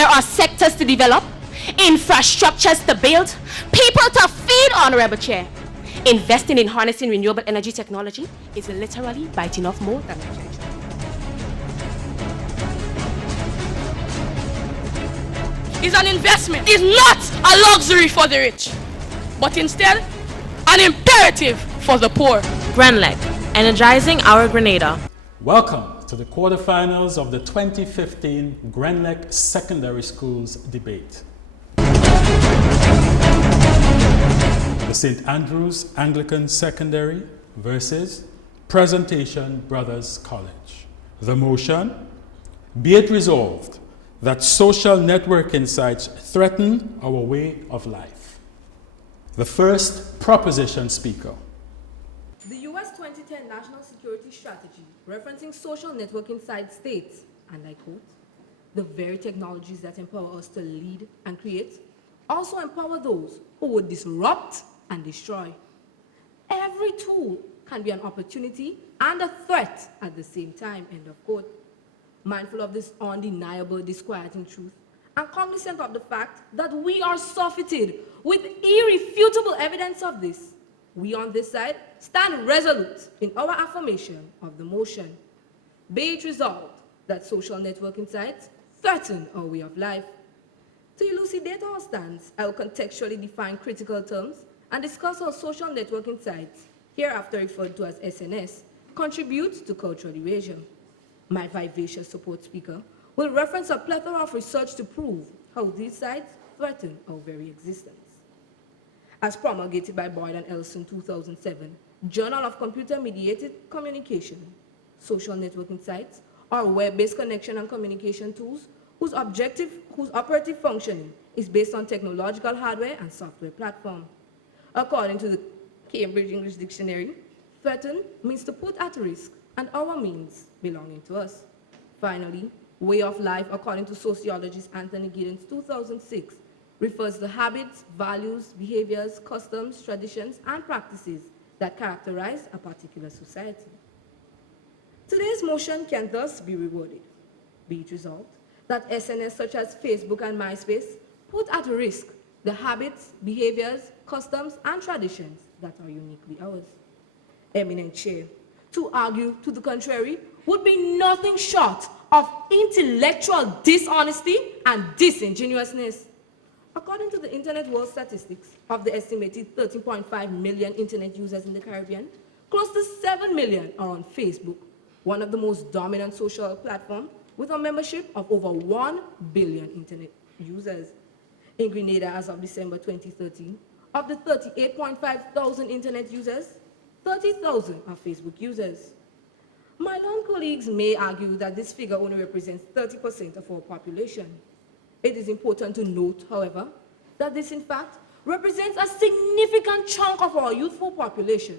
There are sectors to develop, infrastructures to build, people to feed on Rebel Chair. Investing in harnessing renewable energy technology is literally biting off more than a treasure. Is an investment, is not a luxury for the rich, but instead an imperative for the poor. Grenlec, energizing our Grenada. Welcome to the quarterfinals of the 2015 Grenlec Secondary Schools debate. The St. Andrews Anglican Secondary versus Presentation Brothers College. The motion: be it resolved that social networking sites threaten our way of life. The first proposition speaker. The U.S. 2010 National Security Strategy, referencing social networking sites, states, and I quote, "The very technologies that empower us to lead and create also empower those who would disrupt and destroy. Every tool can be an opportunity and a threat at the same time," end of quote. Mindful of this undeniable, disquieting truth, and cognizant of the fact that we are surfeited with irrefutable evidence of this, we on this side stand resolute in our affirmation of the motion. Be it resolved that social networking sites threaten our way of life. To elucidate our stance, I will contextually define critical terms and discuss how social networking sites, hereafter referred to as SNS, contribute to cultural erasure. My vivacious support speaker will reference a plethora of research to prove how these sites threaten our very existence. As promulgated by Boyd and Ellison 2007, Journal of Computer-Mediated Communication, social networking sites are web-based connection and communication tools whose operative functioning is based on technological hardware and software platform. According to the Cambridge English Dictionary, threaten means to put at risk, and our means belonging to us. Finally, way of life, according to sociologist Anthony Giddens 2006, refers to habits, values, behaviors, customs, traditions, and practices that characterize a particular society. Today's motion can thus be rewarded. Be it resolved that SNS such as Facebook and MySpace put at risk the habits, behaviors, customs, and traditions that are uniquely ours. Eminent Chair, to argue to the contrary would be nothing short of intellectual dishonesty and disingenuousness. According to the Internet World Statistics, of the estimated 13.5 million Internet users in the Caribbean, close to 7 million are on Facebook, one of the most dominant social platforms with a membership of over 1 billion Internet users. In Grenada, as of December 2013, of the 38.5 thousand Internet users, 30,000 are Facebook users. My learned colleagues may argue that this figure only represents 30% of our population. It is important to note, however, that this in fact represents a significant chunk of our youthful population,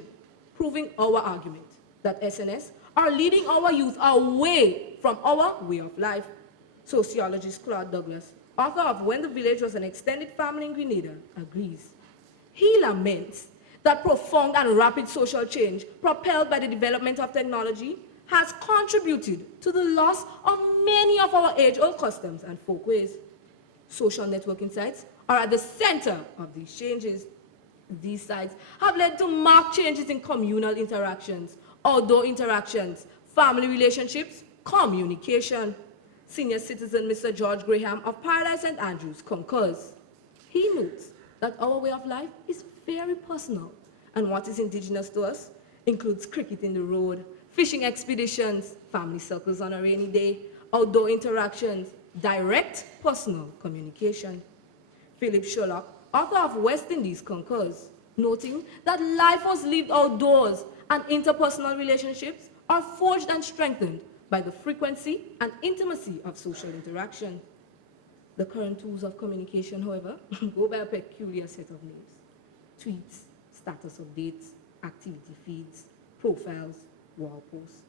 proving our argument that SNS are leading our youth away from our way of life. Sociologist Claude Douglas, author of When the Village Was an Extended Family in Grenada, agrees. He laments that profound and rapid social change propelled by the development of technology has contributed to the loss of many of our age-old customs and folkways. Social networking sites are at the center of these changes. These sites have led to marked changes in communal interactions, outdoor interactions, family relationships, communication. Senior citizen Mr. George Graham of Paradise St. Andrews concurs. He notes that our way of life is very personal, and what is indigenous to us includes cricket in the road, fishing expeditions, family circles on a rainy day, outdoor interactions, direct personal communication. Philip Sherlock, author of West Indies, concurs, noting that life was lived outdoors and interpersonal relationships are forged and strengthened by the frequency and intimacy of social interaction. The current tools of communication, however, go by a peculiar set of names: tweets, status updates, activity feeds, profiles, wall posts.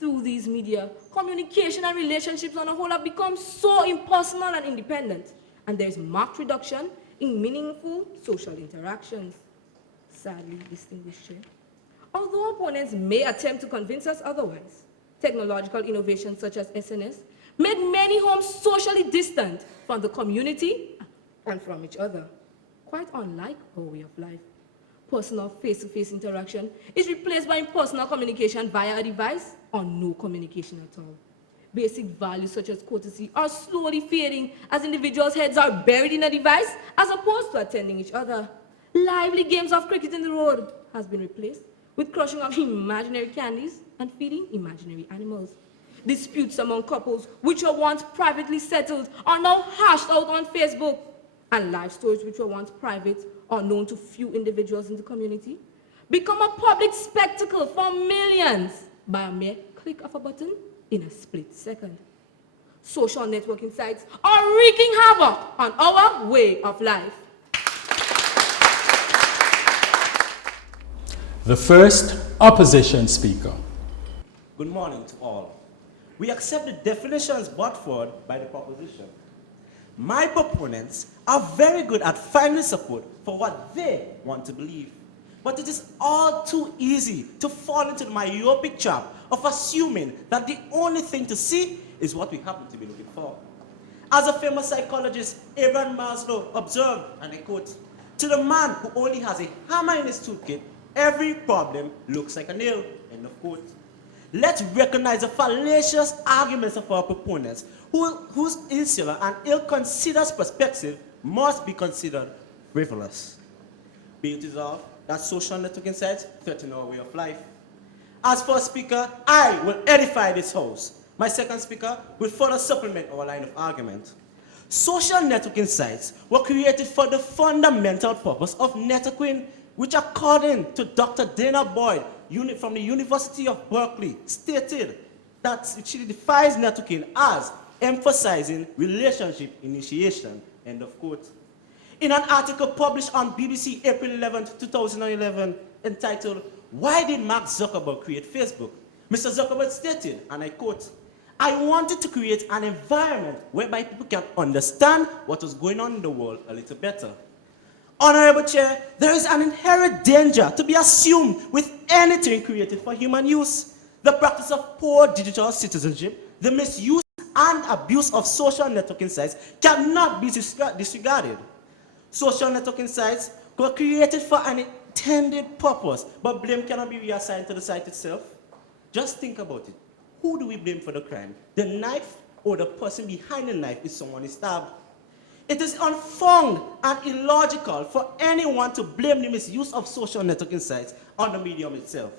Through these media, communication and relationships on a whole have become so impersonal and independent, and there is marked reduction in meaningful social interactions. Sadly, distinguished Chair, although opponents may attempt to convince us otherwise, technological innovations such as SNS made many homes socially distant from the community and from each other, quite unlike our way of life. Personal face-to-face interaction is replaced by impersonal communication via a device or no communication at all. Basic values such as courtesy are slowly fading as individuals' heads are buried in a device as opposed to attending each other. Lively games of cricket in the road has been replaced with crushing of imaginary candies and feeding imaginary animals. Disputes among couples which were once privately settled are now hashed out on Facebook, and life stories which were once private or known to few individuals in the community become a public spectacle for millions by a mere click of a button in a split second. Social networking sites are wreaking havoc on our way of life. The first opposition speaker. Good morning to all. We accept the definitions brought forward by the proposition. My proponents are very good at finding support for what they want to believe. But it is all too easy to fall into the myopic trap of assuming that the only thing to see is what we happen to be looking for. As a famous psychologist, Abraham Maslow observed, and I quote, "To the man who only has a hammer in his toolkit, every problem looks like a nail," end of quote. Let's recognize the fallacious arguments of our proponents, whose insular and ill-considered perspective must be considered frivolous. Be it resolved that social networking sites threaten our way of life. As first speaker, I will edify this house. My second speaker will further supplement our line of argument. Social networking sites were created for the fundamental purpose of networking, which according to Dr. Dana Boyd from the University of Berkeley stated that she defines networking as emphasizing relationship initiation, end of quote. In an article published on BBC April 11, 2011, entitled, "Why did Mark Zuckerberg create Facebook?" Mr. Zuckerberg stated, and I quote, "I wanted to create an environment whereby people can understand what was going on in the world a little better." Honorable Chair, there is an inherent danger to be assumed with anything created for human use. The practice of poor digital citizenship, the misuse and abuse of social networking sites cannot be disregarded. Social networking sites were created for an intended purpose, but blame cannot be reassigned to the site itself. Just think about it. Who do we blame for the crime? The knife or the person behind the knife if someone is stabbed? It is unfounded and illogical for anyone to blame the misuse of social networking sites on the medium itself.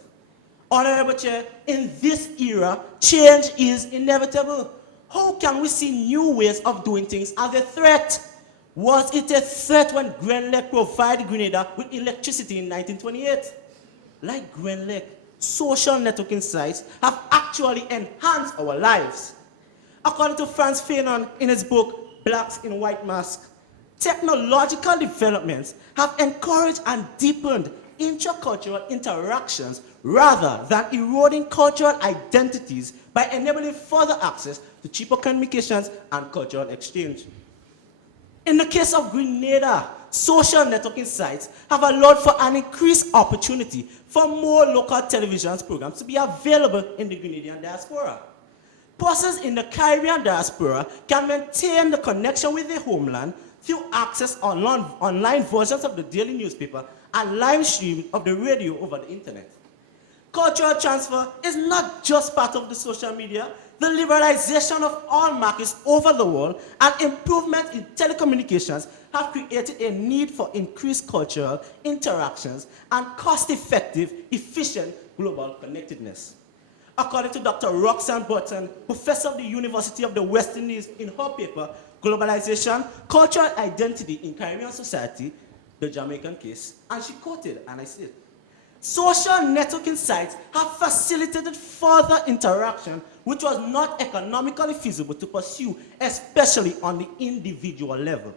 Honorable Chair, in this era, change is inevitable. How can we see new ways of doing things as a threat? Was it a threat when Grenlec provided Grenada with electricity in 1928? Like Grenlec, social networking sites have actually enhanced our lives. According to Franz Fanon in his book, Blacks in White Masks, technological developments have encouraged and deepened intercultural interactions rather than eroding cultural identities by enabling further access to cheaper communications and cultural exchange. In the case of Grenada, social networking sites have allowed for an increased opportunity for more local television programs to be available in the Grenadian diaspora. Persons in the Caribbean diaspora can maintain the connection with their homeland through access online versions of the daily newspaper and live stream of the radio over the internet. Cultural transfer is not just part of the social media. The liberalization of all markets over the world and improvement in telecommunications have created a need for increased cultural interactions and cost-effective, efficient global connectedness. According to Dr. Roxanne Burton, professor of the University of the West Indies, in her paper, Globalization, Cultural Identity in Caribbean Society, the Jamaican Case, and she quoted, and I said, "Social networking sites have facilitated further interaction which was not economically feasible to pursue, especially on the individual level.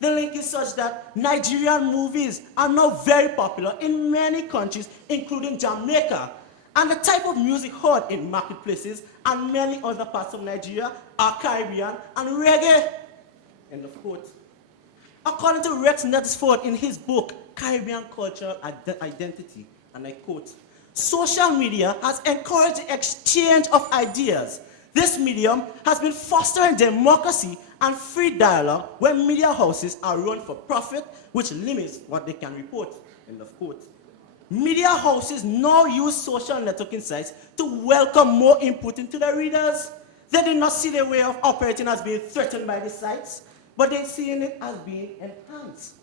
The link is such that Nigerian movies are now very popular in many countries, including Jamaica, and the type of music heard in marketplaces and many other parts of Nigeria are Caribbean and reggae." End of quote. According to Rex Knutsford in his book, Caribbean Cultural Identity, and I quote, "Social media has encouraged the exchange of ideas. This medium has been fostering democracy and free dialogue where media houses are run for profit, which limits what they can report. End of quote. Media houses now use social networking sites to welcome more input into their readers. They do not see their way of operating as being threatened by the sites, but they see it as being enhanced.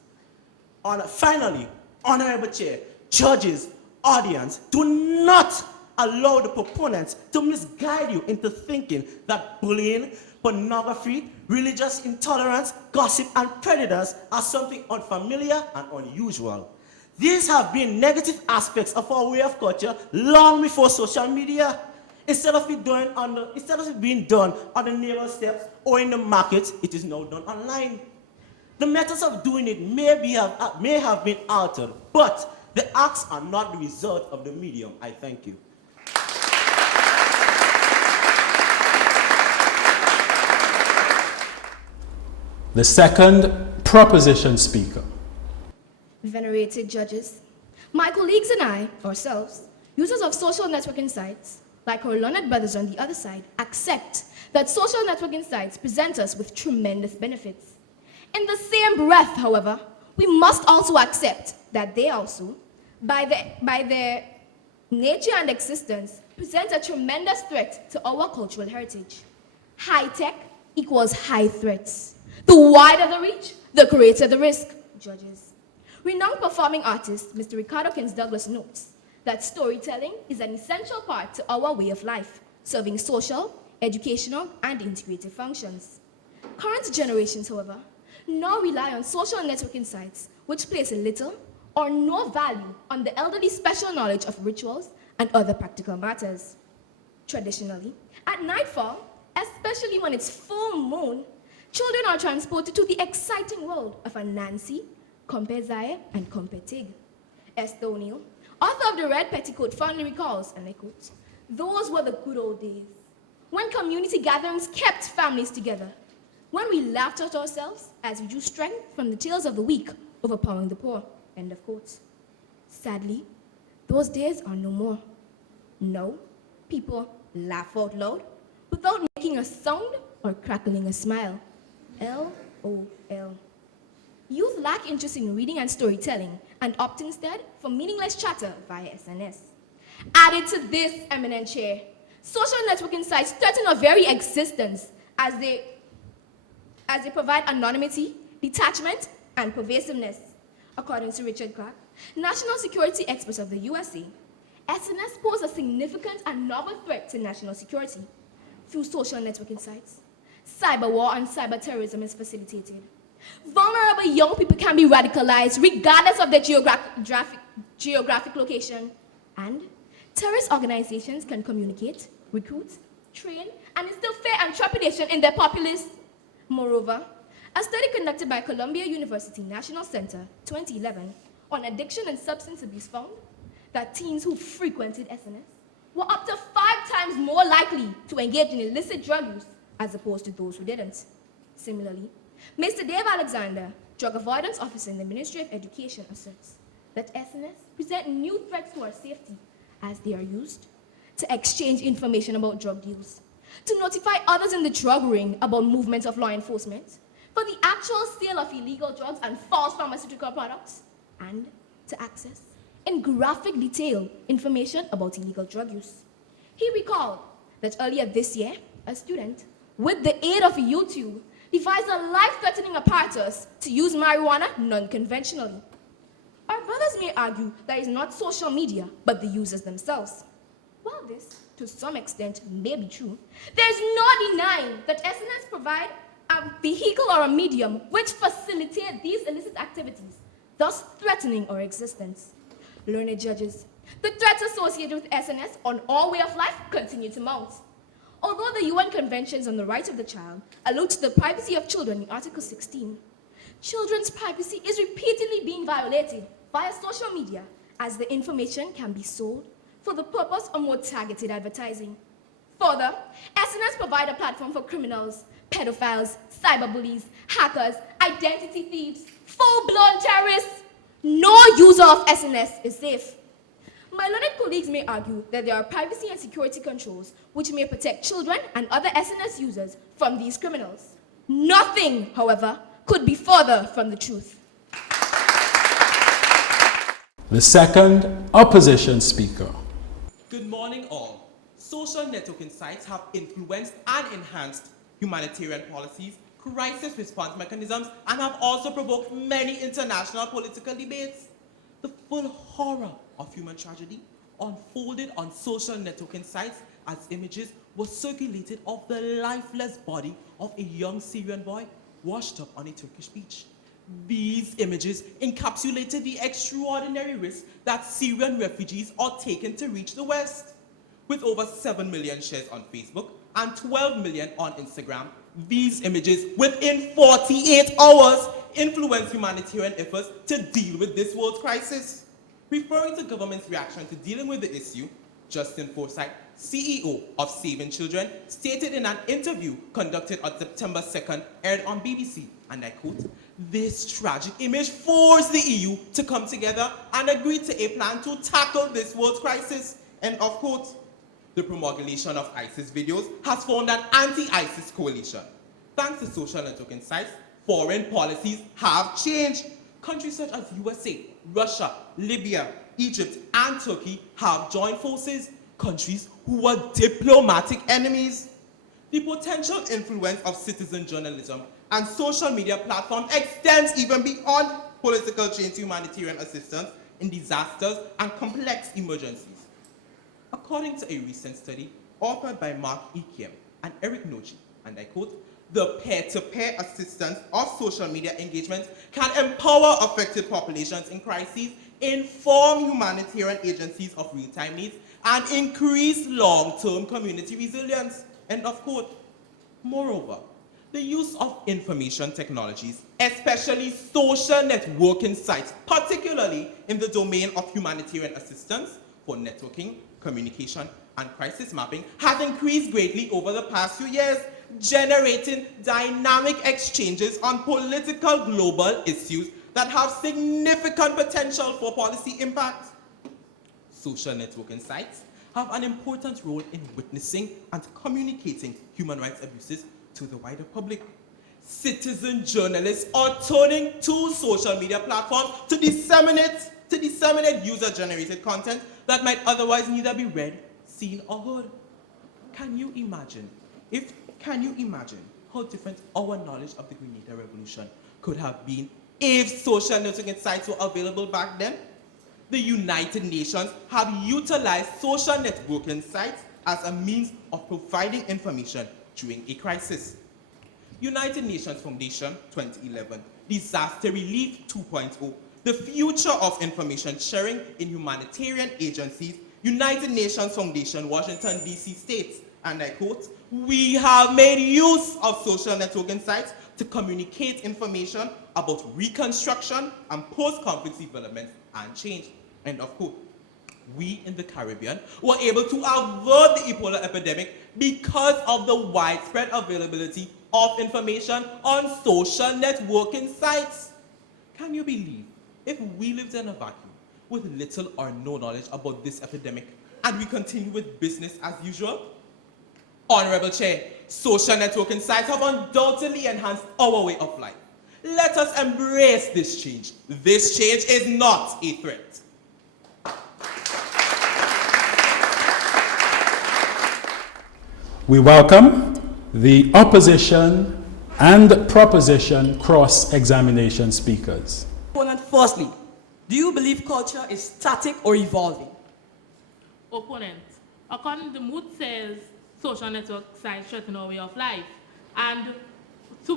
Finally, Honorable Chair, judges, audience, do not allow the proponents to misguide you into thinking that bullying, pornography, religious intolerance, gossip, and predators are something unfamiliar and unusual. These have been negative aspects of our way of culture long before social media. Instead of it being done on the naval steps or in the market, it is now done online. The methods of doing it may have been altered, but the acts are not the result of the medium. I thank you. The second proposition speaker. Venerated judges, my colleagues and I, ourselves, users of social networking sites, like our learned brothers on the other side, accept that social networking sites present us with tremendous benefits. In the same breath, however, we must also accept that they also, by their nature and existence, present a tremendous threat to our cultural heritage. High tech equals high threats. The wider the reach, the greater the risk, judges. Renowned performing artist, Mr. Ricardo Kins-Douglas notes that storytelling is an essential part to our way of life, serving social, educational, and integrative functions. Current generations, however, now rely on social networking sites which place little or no value on the elderly's special knowledge of rituals and other practical matters. Traditionally, at nightfall, especially when it's full moon, children are transported to the exciting world of Anansi, Compare Zaire, and Compare Tig. Esther O'Neill, author of The Red Petticoat, fondly recalls, and I quote, "Those were the good old days, when community gatherings kept families together, when we laughed at ourselves as we drew strength from the tales of the weak overpowering the poor," end of quote. Sadly, those days are no more. No, people laugh out loud without making a sound or crackling a smile. LOL. Youth lack interest in reading and storytelling and opt instead for meaningless chatter via SNS. Added to this, eminent chair, social networking sites threaten our very existence as they provide anonymity, detachment, and pervasiveness. According to Richard Clark, national security expert of the USA, SNS pose a significant and novel threat to national security. Through social networking sites, cyber war and cyber terrorism is facilitated. Vulnerable young people can be radicalized regardless of their geographic location. And terrorist organizations can communicate, recruit, train, and instill fear and trepidation in their populace. Moreover, a study conducted by Columbia University National Center 2011 on addiction and substance abuse found that teens who frequented SNS were up to 5 times more likely to engage in illicit drug use as opposed to those who didn't. Similarly, Mr. Dave Alexander, Drug Avoidance Officer in the Ministry of Education, asserts that SNS present new threats to our safety as they are used to exchange information about drug deals, to notify others in the drug ring about movements of law enforcement, for the actual sale of illegal drugs and false pharmaceutical products, and to access, in graphic detail, information about illegal drug use. He recalled that earlier this year, a student, with the aid of YouTube, devised a life-threatening apparatus to use marijuana non-conventionally. Our brothers may argue that it's not social media, but the users themselves. While this, to some extent, may be true, there's no denying that SNS provide a vehicle or a medium which facilitate these illicit activities, thus threatening our existence. Learned judges, the threats associated with SNS on our way of life continue to mount. Although the UN Conventions on the Rights of the Child allude to the privacy of children in Article 16, children's privacy is repeatedly being violated via social media as the information can be sold for the purpose of more targeted advertising. Further, SNS provide a platform for criminals, pedophiles, cyberbullies, hackers, identity thieves, full-blown terrorists. No user of SNS is safe. My learned colleagues may argue that there are privacy and security controls which may protect children and other SNS users from these criminals. Nothing, however, could be further from the truth. The second opposition speaker. Good morning all. Social networking sites have influenced and enhanced humanitarian policies, crisis response mechanisms, and have also provoked many international political debates. The full horror of human tragedy unfolded on social networking sites as images were circulated of the lifeless body of a young Syrian boy washed up on a Turkish beach. These images encapsulated the extraordinary risk that Syrian refugees are taking to reach the West. With over 7 million shares on Facebook and 12 million on Instagram, these images within 48 hours influenced humanitarian efforts to deal with this world crisis. Referring to government's reaction to dealing with the issue, Justin Forsyth, CEO of Saving Children, stated in an interview conducted on September 2nd, aired on BBC, and I quote, "This tragic image forced the EU to come together and agree to a plan to tackle this world crisis," end of quote. The promulgation of ISIS videos has formed an anti-ISIS coalition. Thanks to social networking sites, foreign policies have changed. Countries such as USA, Russia, Libya, Egypt, and Turkey have joined forces, countries who were diplomatic enemies. The potential influence of citizen journalism and social media platforms extends even beyond political change to humanitarian assistance in disasters and complex emergencies. According to a recent study authored by Mark Ekiem and Eric Nochi, and I quote, "The peer-to-peer assistance of social media engagement can empower affected populations in crises, inform humanitarian agencies of real-time needs, and increase long-term community resilience," end of quote. Moreover, the use of information technologies, especially social networking sites, particularly in the domain of humanitarian assistance for networking, communication, and crisis mapping, has increased greatly over the past few years, generating dynamic exchanges on political global issues that have significant potential for policy impact. Social networking sites have an important role in witnessing and communicating human rights abuses to the wider public. Citizen journalists are turning to social media platforms to disseminate user-generated content that might otherwise neither be read, seen, or heard. Can you imagine how different our knowledge of the Grenada Revolution could have been if social networking sites were available back then? The United Nations have utilized social networking sites as a means of providing information during a crisis. United Nations Foundation 2011, Disaster Relief 2.0, the future of information sharing in humanitarian agencies, United Nations Foundation, Washington, D.C. states, and I quote, "We have made use of social networking sites to communicate information about reconstruction and post-conflict development and change," end of quote. We in the Caribbean were able to avert the Ebola epidemic because of the widespread availability of information on social networking sites. Can you believe if we lived in a vacuum with little or no knowledge about this epidemic and we continue with business as usual? Honorable Chair, social networking sites have undoubtedly enhanced our way of life. Let us embrace this change. This change is not a threat. We welcome the opposition and proposition cross-examination speakers. Firstly, do you believe culture is static or evolving? Opponent, according to the mood says social network sites threaten our way of life. And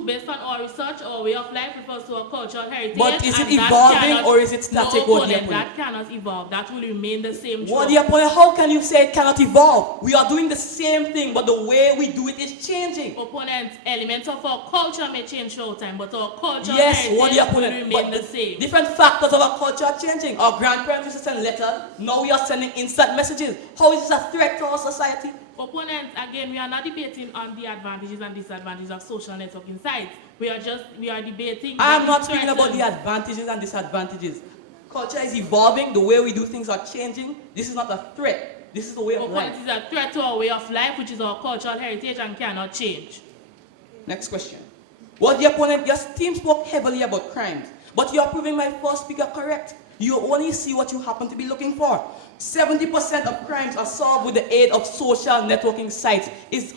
based on our research, our way of life refers to our cultural heritage. But is it evolving or is it static? No, opponent, that cannot evolve. That will remain the same. What the opponent? How can you say it cannot evolve? We are doing the same thing, but the way we do it is changing. Opponent, elements of our culture may change through time, but our culture what the opponent will remain the same. Different factors of our culture are changing. Our grandparents used to send letters. Now we are sending instant messages. How is this a threat to our society? Opponents, again, we are not debating on the advantages and disadvantages of social networking sites. We are debating. I am not speaking about the advantages and disadvantages. Culture is evolving. The way we do things are changing. This is not a threat. This is the way of life. Opponent, is a threat to our way of life, which is our cultural heritage and cannot change. Next question. Well, the opponent, your team spoke heavily about crimes, but you are proving my first speaker correct. You only see what you happen to be looking for. 70% of crimes are solved with the aid of social networking sites.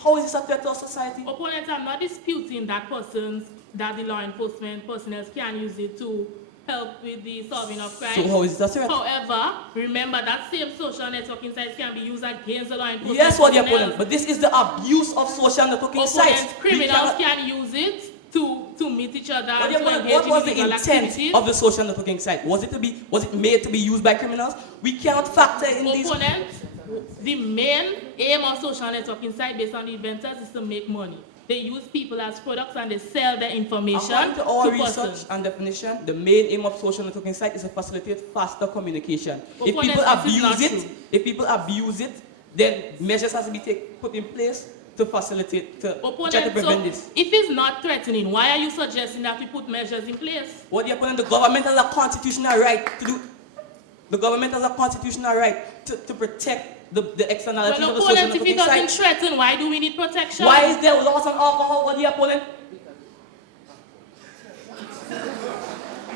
How is this a threat to our society? Opponent, I'm not disputing that the law enforcement personnel can use it to help with the solving of crime. So how is that threat? However, remember that same social networking sites can be used against the law enforcement. Yes, what the opponent, but this is the abuse of social networking sites. Criminals can use it to meet each other. What was the intent of the social networking site? Was it made to be used by criminals? We cannot factor in these. The main aim of social networking site based on the inventors is to make money. They use people as products and they sell their information. According to our research and definition, the main aim of social networking site is to facilitate faster communication. If people abuse it, then measures have to be put in place to facilitate, to try to prevent this. If it's not threatening, why are you suggesting that we put measures in place? What the opponent, the government has a constitutional right to do. The government has a constitutional right to protect the externalities of the social networking site. If it doesn't threaten, why do we need protection? Why is there loss on alcohol? What the opponent?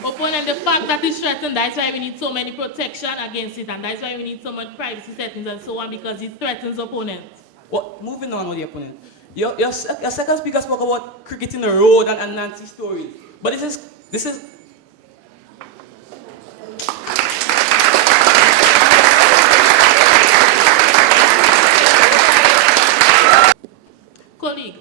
Opponent, the fact that it's threatened, that's why we need so many protection against it, and that's why we need so much privacy settings and so on, because it threatens opponents. Well, moving on with the opponent. Your second speaker spoke about cricket in the road and Nancy stories. But this is colleague,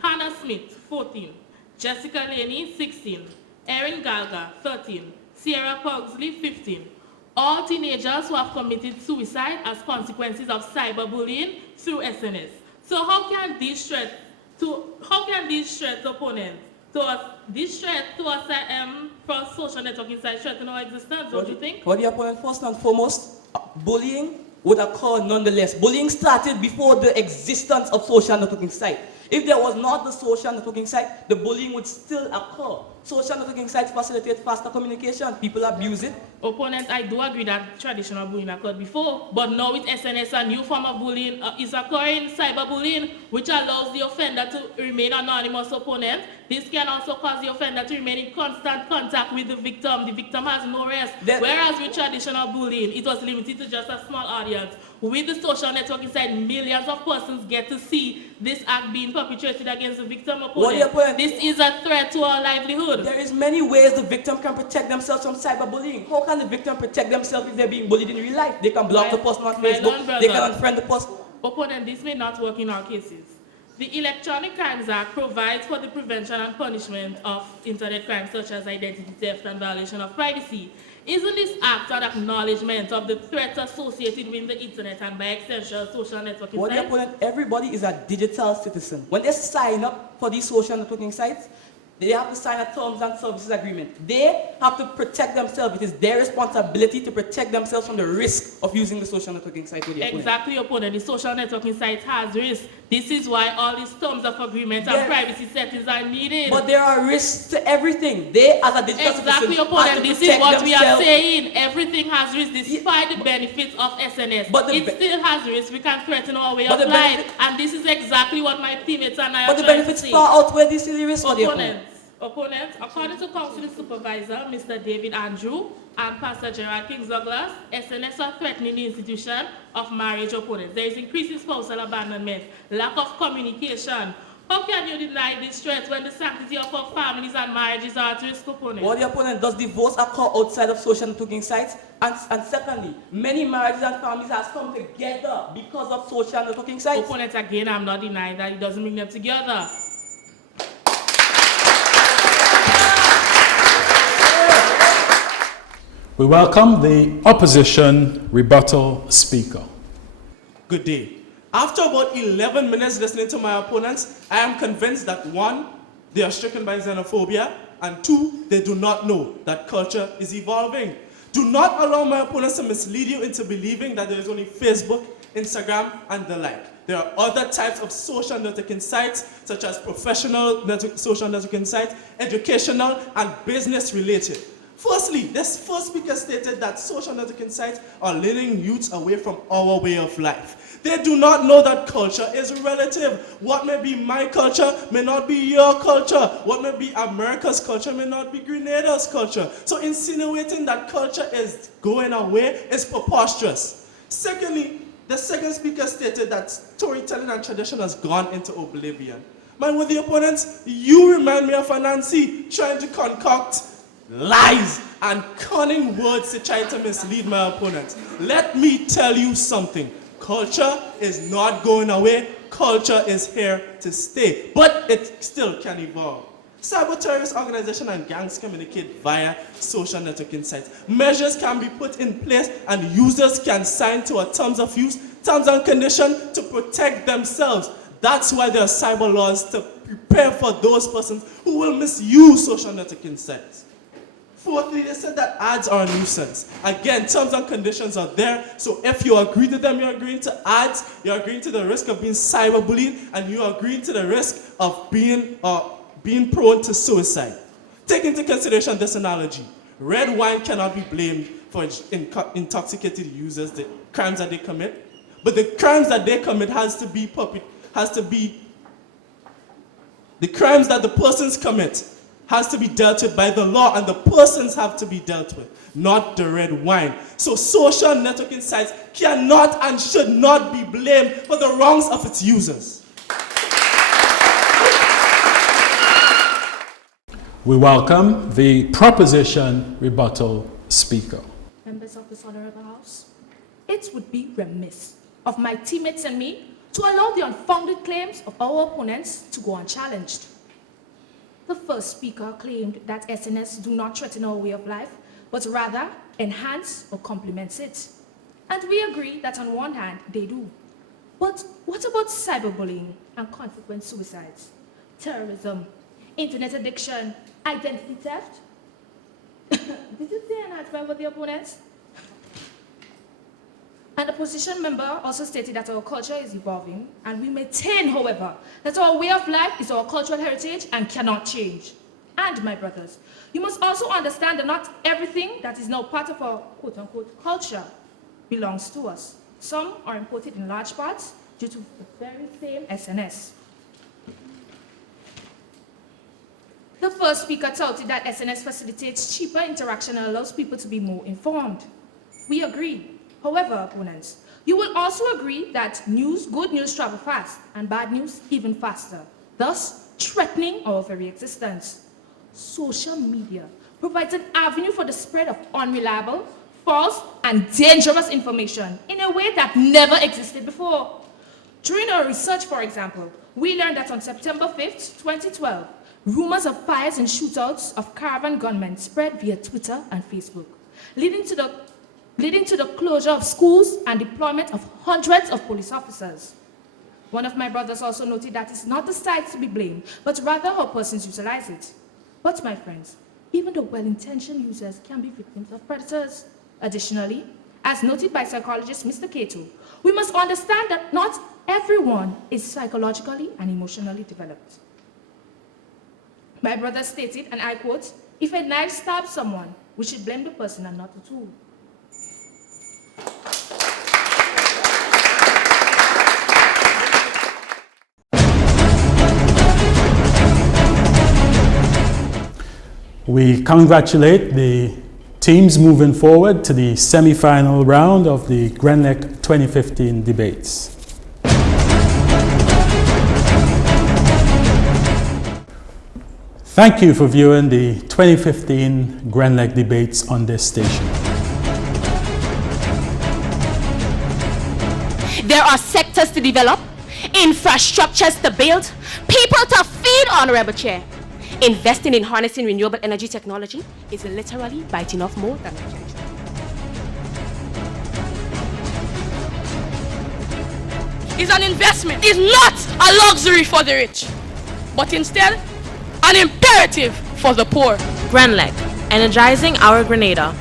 Hannah Smith, 14, Jessica Laney, 16, Erin Galga, 13, Sierra Pugsley, 15. All teenagers who have committed suicide as consequences of cyberbullying through SNS. So how can these threats opponents for social networking sites threaten our existence, don't you think? For the opponent, first and foremost, bullying would occur nonetheless. Bullying started before the existence of social networking site. If there was not the social networking site, the bullying would still occur. Social networking sites facilitate faster communication. People abuse it. Opponent, I do agree that traditional bullying occurred before, but now with SNS, a new form of bullying is occurring, cyberbullying, which allows the offender to remain anonymous. Opponent, this can also cause the offender to remain in constant contact with the victim. The victim has no rest. Whereas with traditional bullying, it was limited to just a small audience. With the social networking site, millions of persons get to see this act being perpetrated against the victim. Opponent, this is a threat to our livelihood. There is many ways the victim can protect themselves from cyberbullying. How can the victim protect themselves if they're being bullied in real life? They can block the person on Facebook. They can unfriend the person. Opponent, this may not work in our cases. The Electronic Crimes Act provides for the prevention and punishment of internet crimes such as identity theft and violation of privacy. Isn't this act an acknowledgement of the threats associated with the internet and by extension social networking sites? Everybody is a digital citizen. When they sign up for these social networking sites, they have to sign a terms and services agreement. They have to protect themselves. It is their responsibility to protect themselves from the risk of using the social networking site. Exactly, opponent. The social networking site has risks. This is why all these terms of agreement and privacy settings are needed. But there are risks to everything. They, as a digital citizen, exactly, opponent. This is what we are saying. Everything has risks, despite the benefits of SNS. But it still has risks. We can threaten our way of life. And this is exactly what my teammates and I are trying to say. But the benefits far outweigh these silly risks for the opponent. Opponent, according to Council Supervisor, Mr. David Andrew, and Pastor Gerald Kings Douglas, SNS are threatening the institution of marriage. Opponents. There is increasing spousal abandonment, lack of communication. How can you deny these threats when the sanctity of our families and marriages are at risk, opponent? Well, the opponent, does divorce occur outside of social networking sites? And secondly, many marriages and families have come together because of social networking sites. Opponent, again, I'm not denying that it doesn't bring them together. We welcome the opposition rebuttal speaker. Good day. After about 11 minutes listening to my opponents, I am convinced that 1, they are stricken by xenophobia, and 2, they do not know that culture is evolving. Do not allow my opponents to mislead you into believing that there is only Facebook, Instagram, and the like. There are other types of social networking sites, such as professional social networking sites, educational, and business related. Firstly, this first speaker stated that social networking sites are leading youths away from our way of life. They do not know that culture is relative. What may be my culture may not be your culture. What may be America's culture may not be Grenada's culture. So insinuating that culture is going away is preposterous. Secondly, the second speaker stated that storytelling and tradition has gone into oblivion. My worthy opponents, you remind me of Anansi trying to concoct lies and cunning words to try to mislead my opponents. Let me tell you something. Culture is not going away. Culture is here to stay. But it still can evolve. Cyber terrorist organizations and gangs communicate via social networking sites. Measures can be put in place and users can sign to a terms of use, terms and conditions to protect themselves. That's why there are cyber laws to prepare for those persons who will misuse social networking sites. Fourthly, they said that ads are a nuisance. Again, terms and conditions are there, so if you agree to them, you're agreeing to ads, you're agreeing to the risk of being cyberbullied, and you're agreeing to the risk of being prone to suicide. Take into consideration this analogy. Red wine cannot be blamed for intoxicated users, the crimes that they commit, but the crimes that they commit the crimes that the persons commit has to be dealt with by the law, and the persons have to be dealt with, not the red wine. So social networking sites cannot and should not be blamed for the wrongs of its users. We welcome the proposition rebuttal speaker. Members of this honorable house, it would be remiss of my teammates and me to allow the unfounded claims of our opponents to go unchallenged. The first speaker claimed that SNS do not threaten our way of life, but rather enhance or complement it. And we agree that on one hand, they do. But what about cyberbullying and consequent suicides, terrorism, internet addiction, identity theft? Did you say enhancement with the opponents? And the opposition member also stated that our culture is evolving, and we maintain, however, that our way of life is our cultural heritage and cannot change. And, my brothers, you must also understand that not everything that is now part of our quote-unquote culture belongs to us. Some are imported in large parts due to the very same SNS. The first speaker touted that SNS facilitates cheaper interaction and allows people to be more informed. We agree. However, opponents, you will also agree that good news travel fast and bad news even faster, thus threatening our very existence. Social media provides an avenue for the spread of unreliable, false, and dangerous information in a way that never existed before. During our research, for example, we learned that on September 5th, 2012, rumors of fires and shootouts of caravan gunmen spread via Twitter and Facebook, leading to the closure of schools and deployment of hundreds of police officers. One of my brothers also noted that it's not the sites to be blamed, but rather how persons utilize it. But my friends, even the well-intentioned users can be victims of predators. Additionally, as noted by psychologist Mr. Cato, we must understand that not everyone is psychologically and emotionally developed. My brother stated, and I quote, "If a knife stabs someone, we should blame the person and not the tool." We congratulate the teams moving forward to the semi-final round of the Grenlec 2015 debates. Thank you for viewing the 2015 Grenlec debates on this station. There are sectors to develop, infrastructures to build, people to feed on Rebel Chair. Investing in harnessing renewable energy technology is literally biting off more than a judge. It's an investment. It's not a luxury for the rich, but instead an imperative for the poor. Grenlec, energizing our Grenada.